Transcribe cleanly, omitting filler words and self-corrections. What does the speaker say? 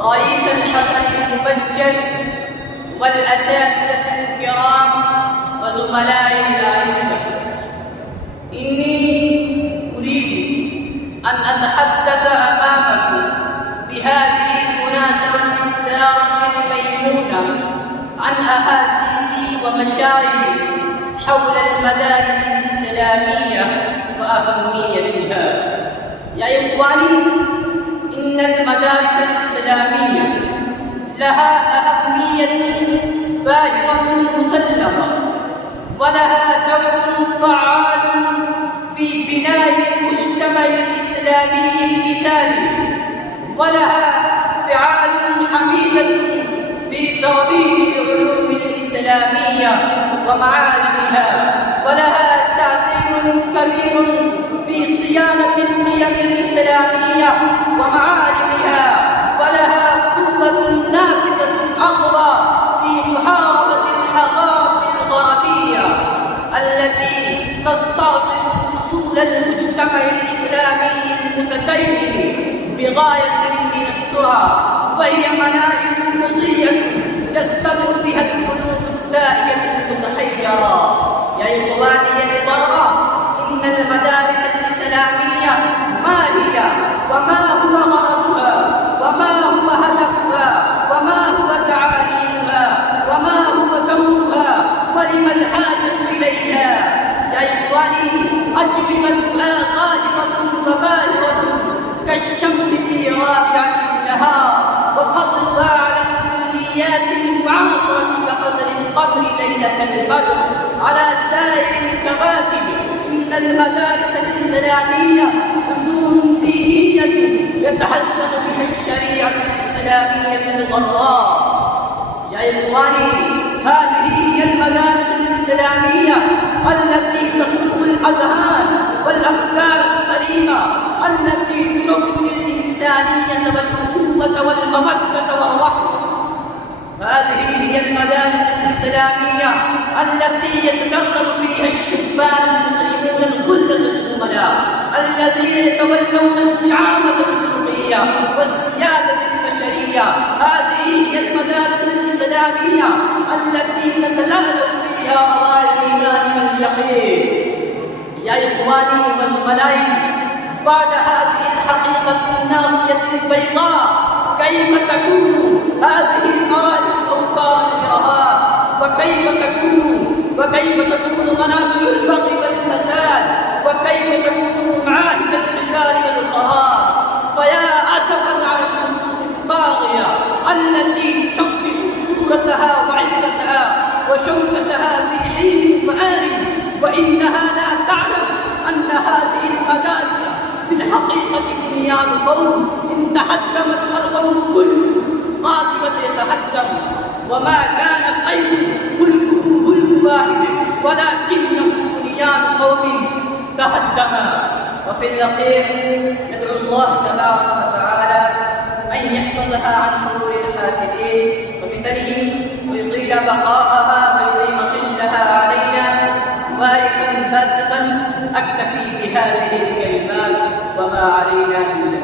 رئيس الحفل المبجل والأساتذة الكرام وزملائي الأعزاء، إني أريد أن أتحدث أمامكم بهذه المناسبة السارة الميمونة عن أحاسيسي ومشاعري حول المدارس الإسلامية وأهميتها. يا إخواني، إن المدارس الإسلامية لها أهمية باهرة مسلمة، ولها دور فعال في بناء المجتمع الإسلامي المثالي، ولها فعال حميدة في ترويج العلوم الإسلامية ومعالمها، ولها تأثير كبير في صيانة القيم الإسلامية ومعالمها، ولها قوة نافذة أقوى في محاربة الحضارة الغربية التي تستعصي أصول المجتمع الإسلامي المتدين بغاية من السرعة، وهي مناهج مضية يستذر بها القلوب الدائية المتحيرة. يا إخواني البررة، إن المدارس الإسلامية ما هي وما هو غرضها وما هو هدفها وما هو تعاليمها وما هو دورها ولما الحاجة إليها؟ يا إخواني، أجوبتها قادرة وبالغة كالشمس في رابعة النهار، وفضلها على الكليات المعاصرة كقدر القمر ليلة البدر على سائر الكواكب. إن المدارس الإسلامية حصون دينية يتحسن بها الشريعة الإسلامية الغراء. يا إخواني، هذه هي المدارس الإسلامية التي تصوغ الأذهان والأفكار السليمة، التي تروج الإنسانية والأخوة والمودة والرحمة. هذه هي المدارس الإسلامية التي يتدرب فيها الشبان المسلمون الخلص الأمناء الذين يتولون الزعامة الخلقية والسيادة البشرية. هذه هي المدارس الإسلامية التي تتلالأ فيها روائع الإيمان واليقين. يا إخواني وزملائي، بعد هذه الحقيقة الناصية البيضاء، كيف تكون هذه المدارس أوطان الإرهاب؟ وكيف تكون منابع البغي والفساد؟ وكيف تكون معاهد القتال والخراب؟ فيا أسفا على النفوس الطاغية التي تشوه صورتها وعزتها وشوكتها في حين وآن، وإنها لا تعلم أن هذه المدارس في الحقيقة بنيان قوم إن تهدمت فالقوم كله قاطبة يتهدم. وما كان قيس ملكه ملك واحد، ولكنه بنيان قوم تهدم. وفي الأخير ندعو الله تبارك وتعالى أن يحفظها عن شرور الحاسدين وفتنهم، ويطيل بقاءها ويديم ظلها علينا. وارثا باسطا أكتفي بهذه الكلمات، وما علينا إلا